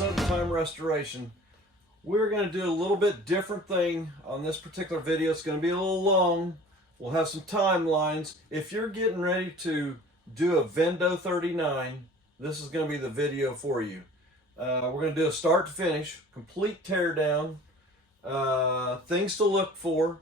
sudden time restoration. We're going to do a little bit different thing on this particular video. It's going to be a little long. We'll have some timelines. If you're getting ready to do a Vendo 39, this is going to be the video for you. We're going to do a start to finish, complete teardown, things to look for,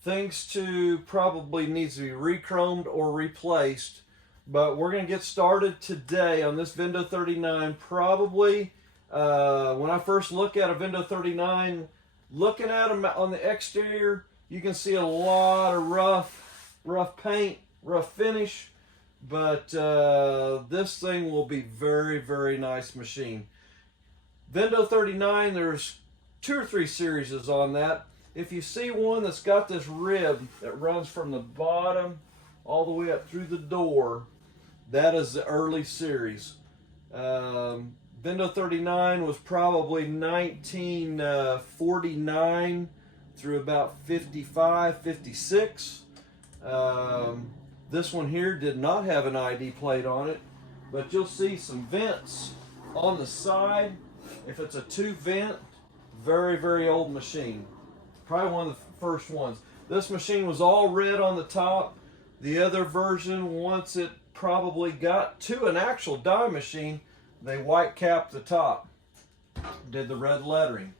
things to probably needs to be re-chromed or replaced. But we're going to get started today on this Vendo 39. Probably when I first look at a Vendo 39, looking at them on the exterior, you can see a lot of rough paint, rough finish. But this thing will be very, very nice machine. Vendo 39, there's 2 or 3 series on that. If you see one that's got this rib that runs from the bottom all the way up through the door, that is the early series. Vendo 39 was probably 1949 through about 55, 56. This one here did not have an ID plate on it, but you'll see some vents on the side. If it's a 2 vent, very, very old machine. Probably one of the first ones. This machine was all red on the top. The other version, once it probably got to an actual die machine, they white capped the top, did the red lettering.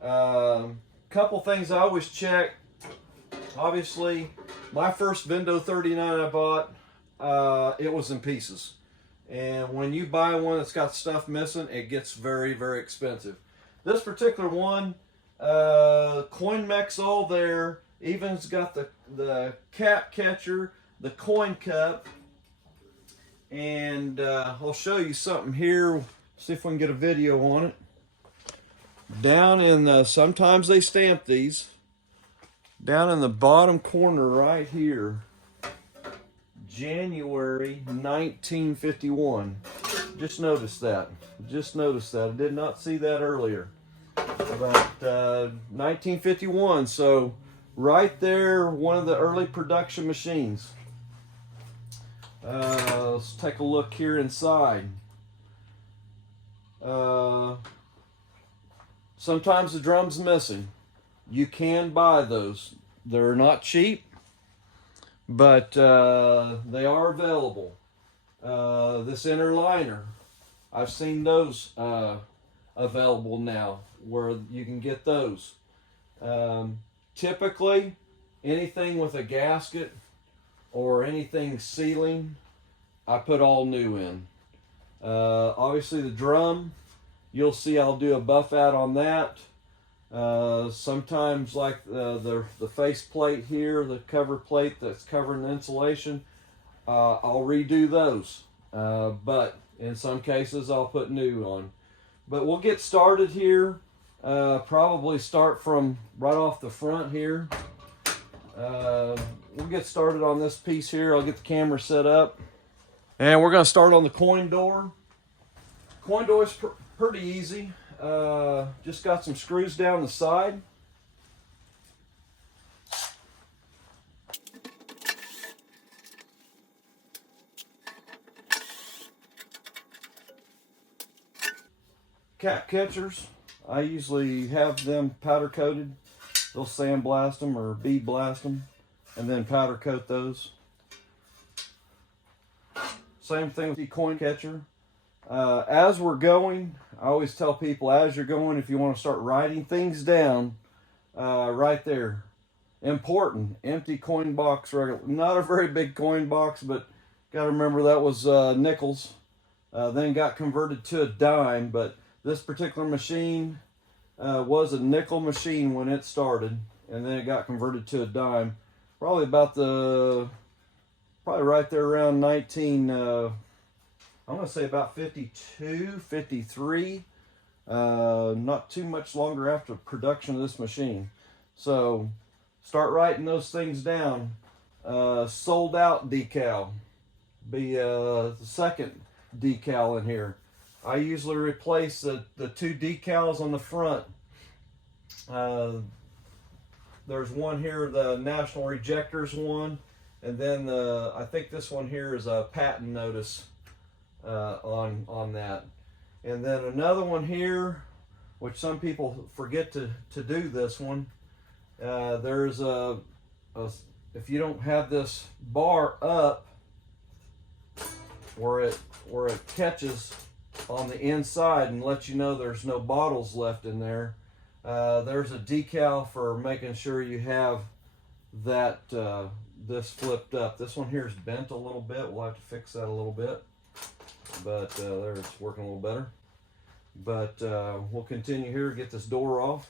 Couple things I always check. Obviously, my first Vendo 39 I bought, it was in pieces. And when you buy one that's got stuff missing, it gets very, very expensive. This particular one, coin mech's all there. Even it's got the cap catcher, the coin cup. And I'll show you something here. See if we can get a video on it. Down in sometimes they stamp these. Down in the bottom corner right here, January 1951. Just noticed that. Just noticed that. I did not see that earlier. About 1951. So right there, one of the early production machines. Let's take a look here inside. Sometimes the drum's missing. You can buy those. They're not cheap, but they are available. This inner liner, I've seen those available now where you can get those. Typically, anything with a gasket or anything sealing, I put all new in. Obviously the drum, you'll see I'll do a buff out on that. Sometimes like the face plate here, the cover plate that's covering the insulation, I'll redo those. But in some cases I'll put new on. But we'll get started here. Probably start from right off the front here. We'll get started on this piece here. I'll get the camera set up. And we're going to start on the coin door. Coin door is pretty easy. Just got some screws down the side. Cap catchers, I usually have them powder coated. They'll sandblast them or bead blast them and then powder coat those. Same thing with the coin catcher. As we're going, I always tell people as you're going, if you want to start writing things down, right there. Important, empty coin box, not a very big coin box, but got to remember that was nickels. Then got converted to a dime, but this particular machine was a nickel machine when it started, and then it got converted to a dime. Probably right there around I'm going to say about 52, 53. Not too much longer after production of this machine. So start writing those things down. Sold out decal. Be the second decal in here. I usually replace the 2 decals on the front. There's one here, the National Rejectors one, and then I think this one here is a patent notice on that. And then another one here, which some people forget to do this one. There's if you don't have this bar up where it catches on the inside and lets you know there's no bottles left in there, there's a decal for making sure you have that this flipped up. This one here is bent a little bit. We'll have to fix that a little bit, but there, it's working a little better. But we'll continue here, get this door off.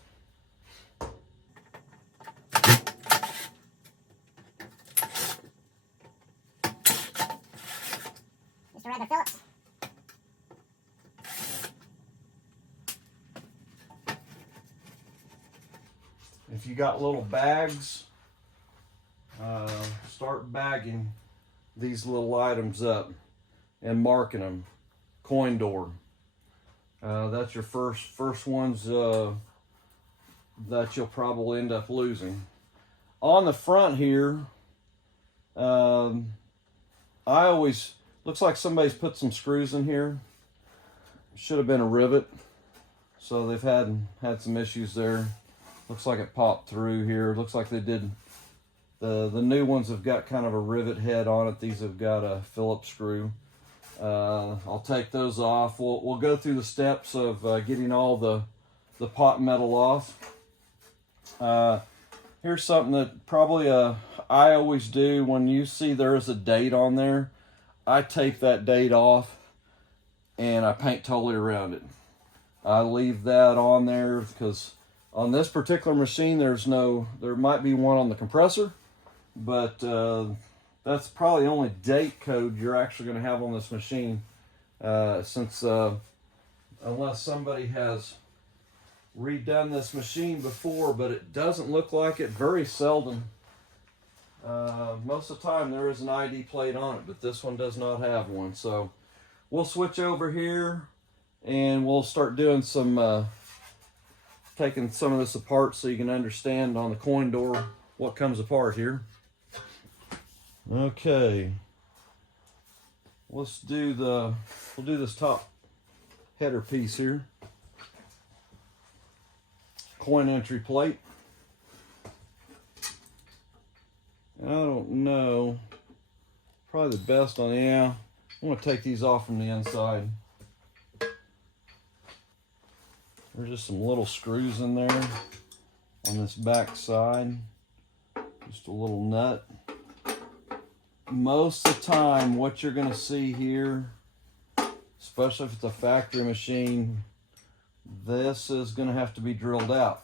Mr. Redler Phillips. If you got little bags, start bagging these little items up and marking them. Coin door. That's your first ones that you'll probably end up losing. On the front here, I always, looks like somebody's put some screws in here. Should have been a rivet, so they've had some issues there. Looks like it popped through here. Looks like they did. The new ones have got kind of a rivet head on it. These have got a Phillips screw. I'll take those off. We'll go through the steps of getting all the pot metal off. Here's something that probably I always do. When you see there is a date on there, I tape that date off and I paint totally around it. I leave that on there because on this particular machine there might be one on the compressor, but that's probably the only date code you're actually going to have on this machine, since unless somebody has redone this machine before, but it doesn't look like it very seldom. Most of the time there is an ID plate on it, but this one does not have one. So we'll switch over here and we'll start doing some taking some of this apart so you can understand on the coin door what comes apart here. Okay, we'll do this top header piece here. Coin entry plate. I don't know, probably the best on, yeah, I'm going to take these off from the inside. There's just some little screws in there on this back side, just a little nut. Most of the time what you're going to see here, especially if it's a factory machine, this is going to have to be drilled out.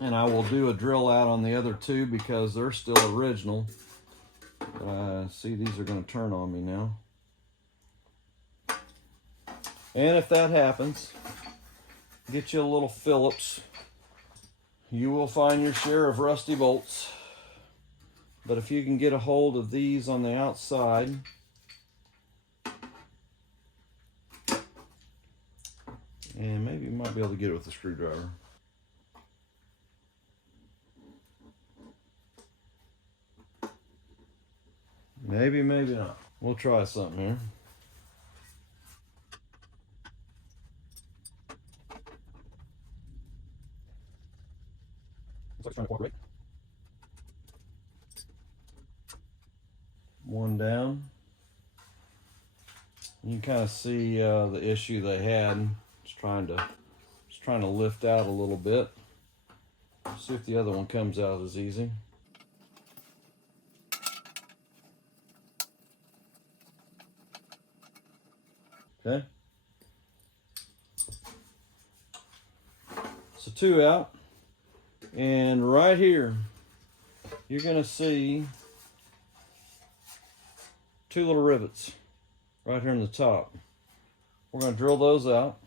And I will do a drill out on the other two because they're still original. See, these are going to turn on me now. And if that happens, get you a little Phillips. You will find your share of rusty bolts. But if you can get a hold of these on the outside, and maybe you might be able to get it with a screwdriver. Maybe, maybe not. We'll try something here. Looks like it's trying to cooperate. One down. You can kind of see the issue they had. Just trying to lift out a little bit. See if the other one comes out as easy. Okay. So two out. And right here, you're going to see two little rivets right here in the top. We're going to drill those out.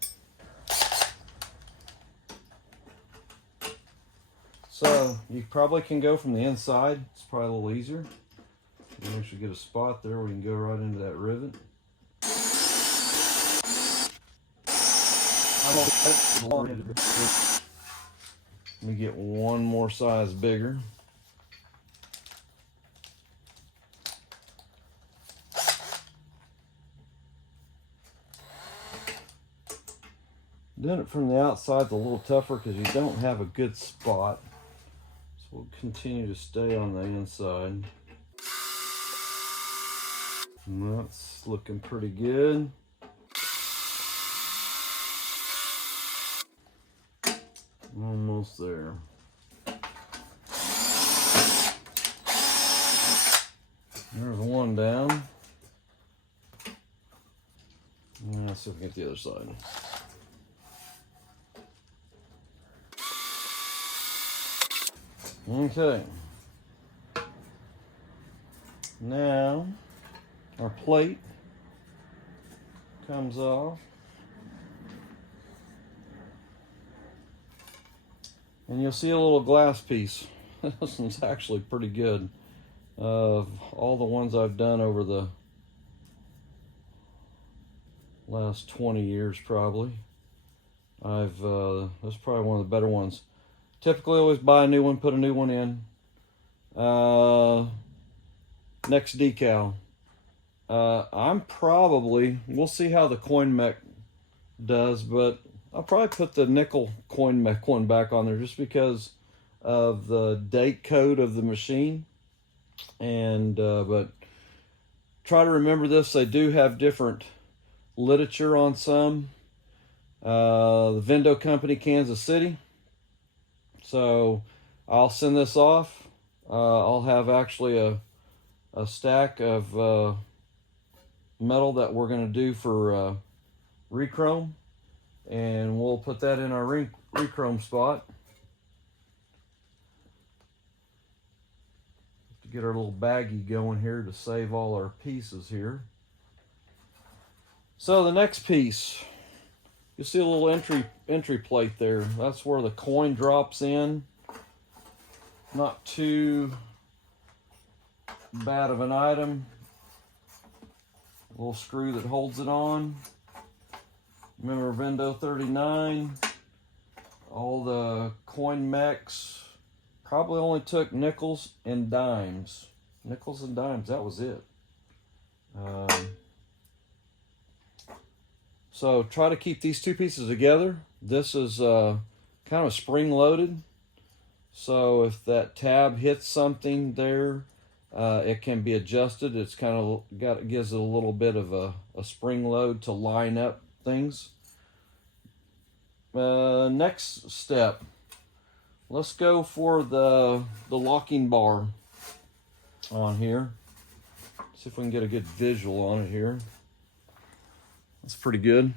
So you probably can go from the inside. It's probably a little easier. You actually get a spot there where you can go right into that rivet. Let me get one more size bigger. Doing it from the outside is a little tougher because you don't have a good spot. So we'll continue to stay on the inside. And that's looking pretty good. Almost there. There's one down. Let's see if we can get the other side. Okay. Now our plate comes off. And you'll see a little glass piece. This one's actually pretty good. Of all the ones I've done over the last 20 years probably, that's probably one of the better ones. Typically always buy a new one, put a new one in. Next decal. We'll see how the coin mech does, but I'll probably put the nickel coin mech one back on there just because of the date code of the machine. And but try to remember this, they do have different literature on some. The Vendo company, Kansas City. So I'll send this off. I'll have actually a stack of metal that we're going to do for rechrome, and we'll put that in our rechrome spot. To get our little baggie going here to save all our pieces here. So the next piece, you see a little entry plate there. That's where the coin drops in. Not too bad of an item. A little screw that holds it on. Remember Vendo 39. All the coin mechs probably only took nickels and dimes. Nickels and dimes, that was it. So try to keep these two pieces together. This is kind of spring loaded. So if that tab hits something there, it can be adjusted. It's kind of gives it a little bit of a spring load to line up things. Next step, let's go for the locking bar on here. See if we can get a good visual on it here. That's pretty good.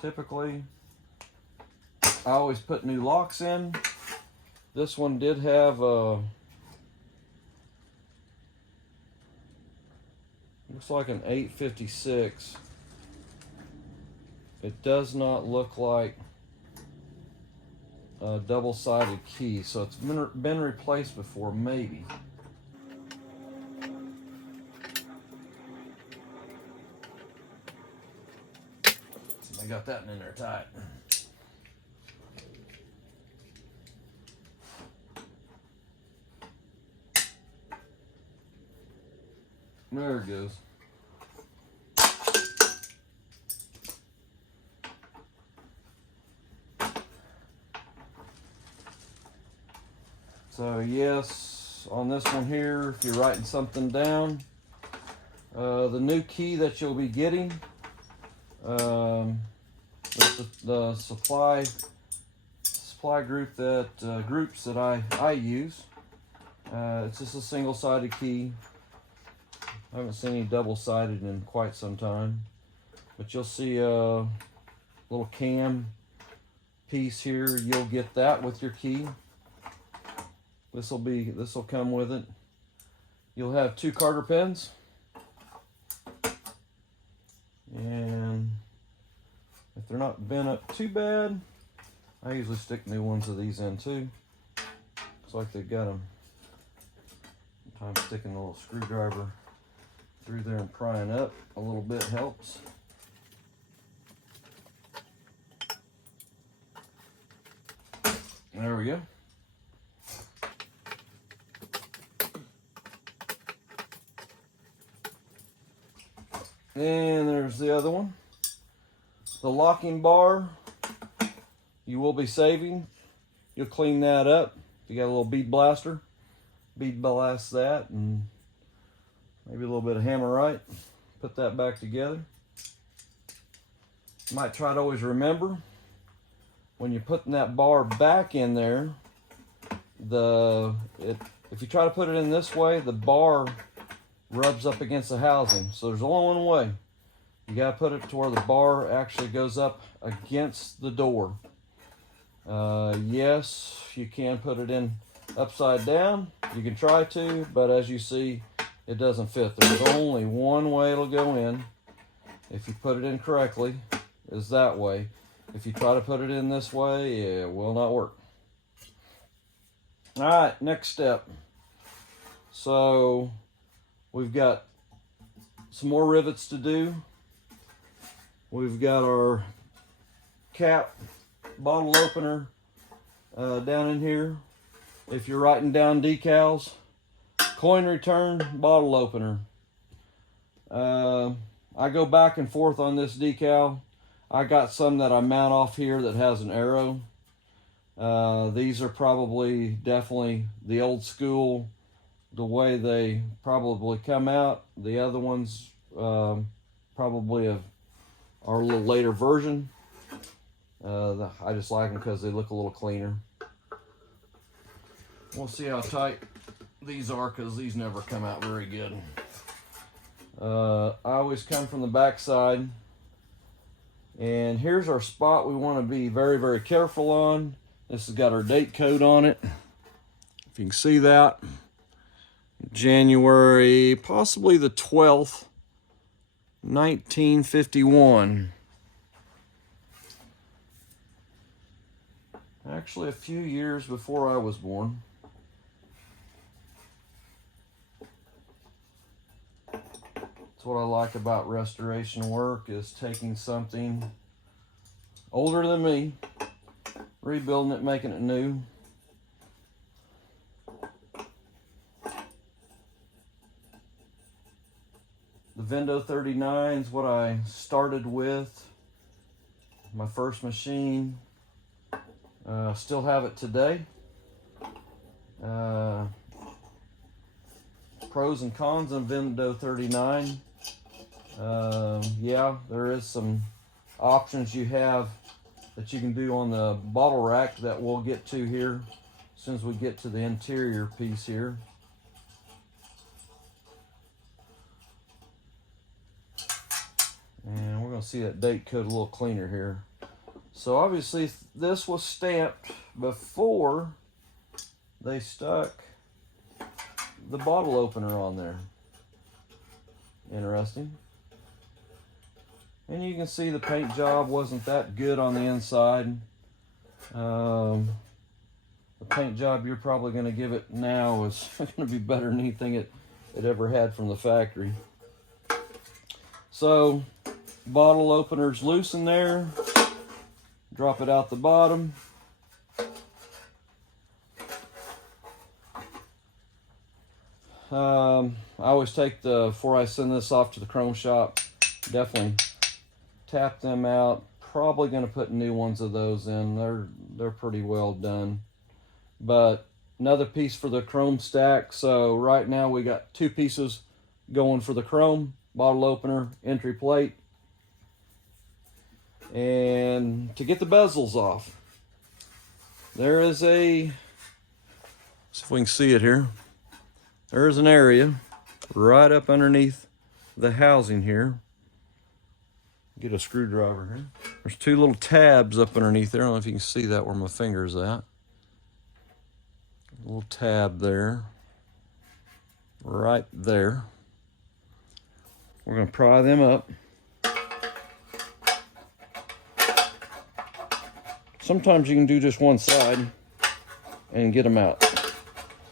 Typically, I always put new locks in. This one did have looks like an 856. It does not look like a double-sided key, so it's been replaced before, maybe. I got that in there tight. There it goes. So yes, on this one here, if you're writing something down, the new key that you'll be getting, the supply group groups that I use. It's just a single-sided key. I haven't seen any double-sided in quite some time, but you'll see a little cam piece here. You'll get that with your key. This will come with it. You'll have 2 Carter pins, and if they're not bent up too bad, I usually stick new ones of these in too. Looks like they've got them. Sometimes sticking a little screwdriver through there and prying up a little bit helps. There we go. And there's the other one. The locking bar, you will be saving. You'll clean that up. If you got a little bead blaster, bead blast that, and maybe a little bit of Hammerite. Put that back together. You might try to always remember when you're putting that bar back in there, if you try to put it in this way, the bar rubs up against the housing. So there's only one way. You gotta put it to where the bar actually goes up against the door. Yes, you can put it in upside down. You can try to, but as you see, it doesn't fit. There's only one way it'll go in. If you put it in correctly, is that way. If you try to put it in this way, it will not work. All right, next step. So we've got some more rivets to do. We've got our cap bottle opener down in here. If you're writing down decals, coin return, bottle opener. I go back and forth on this decal. I got some that I mount off here that has an arrow. These are probably definitely the old school, the way they probably come out. The other ones probably are a little later version. I just like them because they look a little cleaner. We'll see how tight these are because these never come out very good. I always come from the back side. And here's our spot we want to be very, very careful on. This has got our date code on it. If you can see that. January, possibly the 12th, 1951. Actually, a few years before I was born. That's what I like about restoration work, is taking something older than me, rebuilding it, making it new. The Vendo 39 is what I started with, my first machine. Still have it today. Pros and cons of Vendo 39. Yeah, there is some options you have that you can do on the bottle rack that we'll get to here as soon as we get to the interior piece here. And we're going to see that date code a little cleaner here. So obviously this was stamped before they stuck the bottle opener on there. Interesting. And you can see the paint job wasn't that good on the inside. The paint job you're probably going to give it now is going to be better than anything it ever had from the factory. So, bottle opener's loose in there. Drop it out the bottom. I always take before I send this off to the chrome shop, definitely tap them out. Probably going to put new ones of those in. They're pretty well done. But another piece for the chrome stack. So right now we got two pieces going for the chrome, bottle opener, entry plate. And to get the bezels off, there is see if we can see it here. There is an area right up underneath the housing here. Get a screwdriver here. There's two little tabs up underneath there. I don't know if you can see that where my finger's at. A little tab there. Right there. We're going to pry them up. Sometimes you can do just one side and get them out.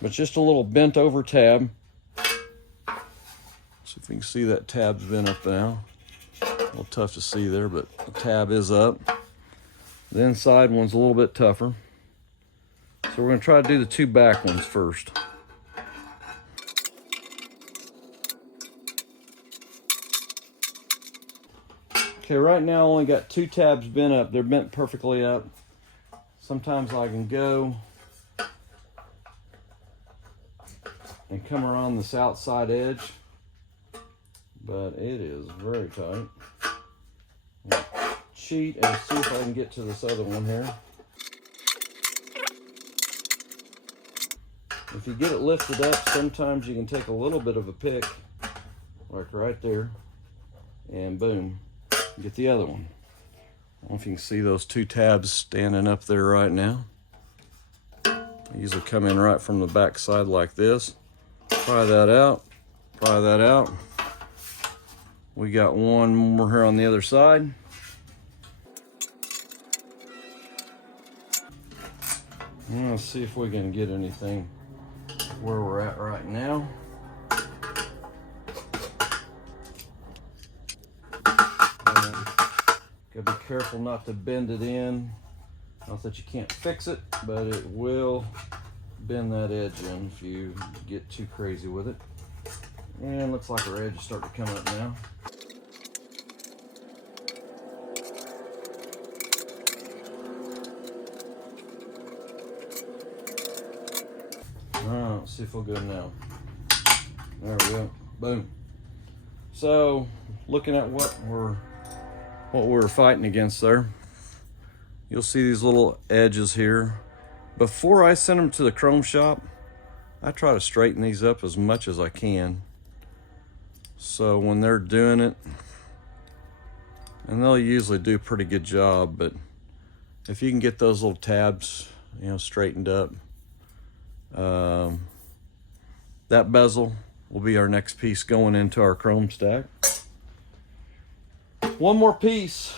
But just a little bent over tab. See if we can see that tab's been up now. A little tough to see there, but the tab is up. The inside one's a little bit tougher. So we're going to try to do the two back ones first. Okay, right now I only got 2 tabs bent up. They're bent perfectly up. Sometimes I can go and come around this outside edge, but it is very tight. Cheat and see if I can get to this other one here. If you get it lifted up, sometimes you can take a little bit of a pick, like right there, and boom, get the other one. I don't know if you can see those 2 tabs standing up there right now. These will come in right from the back side like this. Pry that out, pry that out. We got one more here on the other side. Let's see if we can get anything where we're at right now. Gotta be careful not to bend it in. Not that you can't fix it, but it will bend that edge in if you get too crazy with it. And looks like our edge is starting to come up now. Alright, let's see if we'll go now. There we go. Boom. So, looking at what we're fighting against there, you'll see these little edges here. Before I send them to the chrome shop, I try to straighten these up as much as I can. So when they're doing it, and they'll usually do a pretty good job, but if you can get those little tabs, straightened up, that bezel will be our next piece going into our chrome stack. One more piece.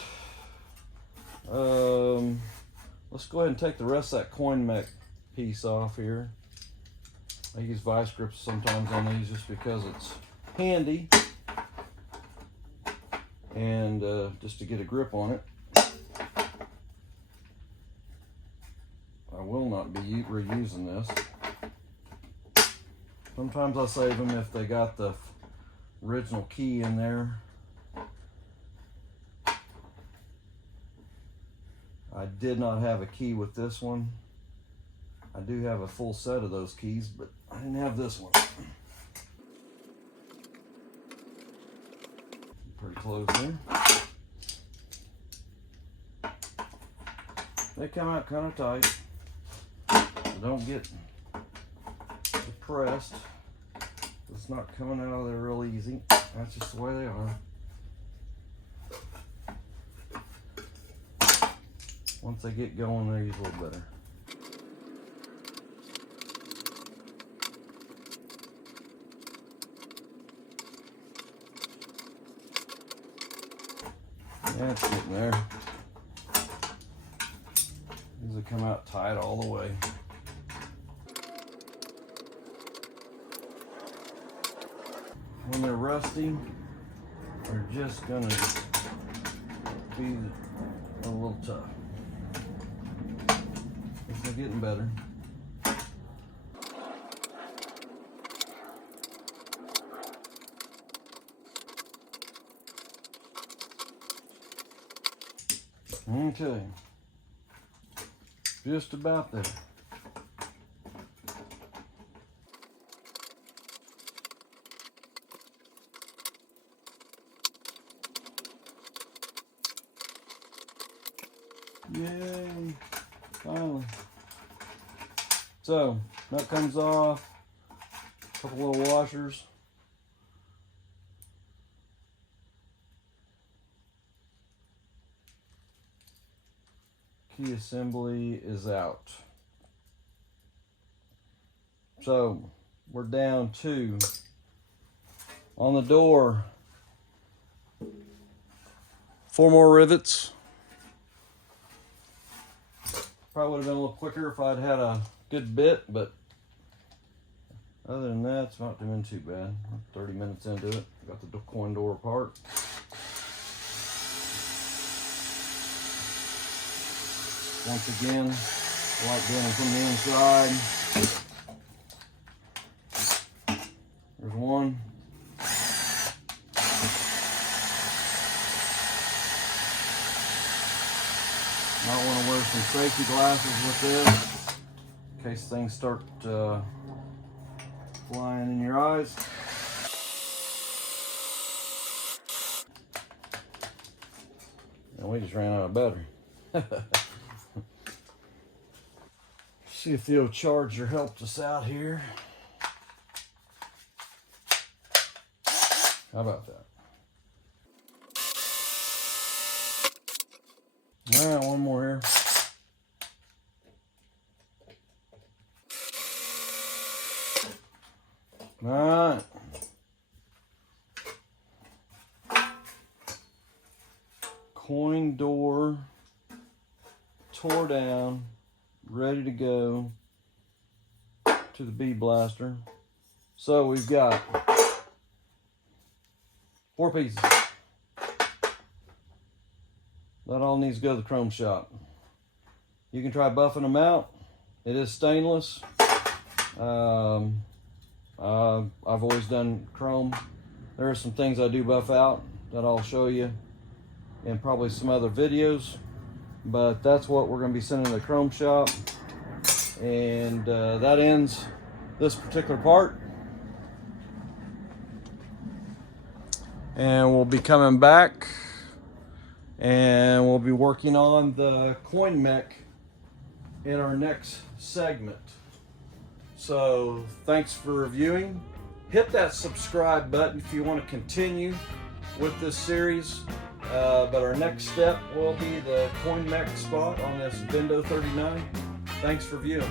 Let's go ahead and take the rest of that coin mech piece off here. I use vice grips sometimes on these just because it's handy and just to get a grip on it. I will not be reusing this. Sometimes I save them if they got the original key in there. I did not have a key with this one. I do have a full set of those keys, but I didn't have this one. Pretty close there. They come out kind of tight, so don't get depressed. It's not coming out of there real easy. That's just the way they are. Once they get going, they're usually a little better. Yeah, it's getting there. These will come out tight all the way. When they're rusty, they're just gonna be a little tough. They're getting better. Okay, just about there. Yay, finally. So, that comes off, a couple little washers. Key assembly is out. So, we're down to, on the door, 4 more rivets. Probably would have been a little quicker if I'd had a good bit, but other than that, it's not doing too bad. 30 minutes into it, got the coin door apart. Once again, I like doing them from the inside. There's one. safety glasses with this in case things start flying in your eyes. And we just ran out of battery. See if the old charger helped us out here. How about that? All right, one more here. All right. Coin door tore down, ready to go to the bee blaster. So we've got 4 pieces. That all needs to go to the chrome shop. You can try buffing them out. It is stainless. I've always done chrome. There are some things I do buff out that I'll show you in probably some other videos, but that's what we're going to be sending to the chrome shop. And that ends this particular part. And we'll be coming back and we'll be working on the coin mech in our next segment. So thanks for reviewing. Hit that subscribe button if you want to continue with this series. But our next step will be the coin mech spot on this Vendo 39. Thanks for viewing.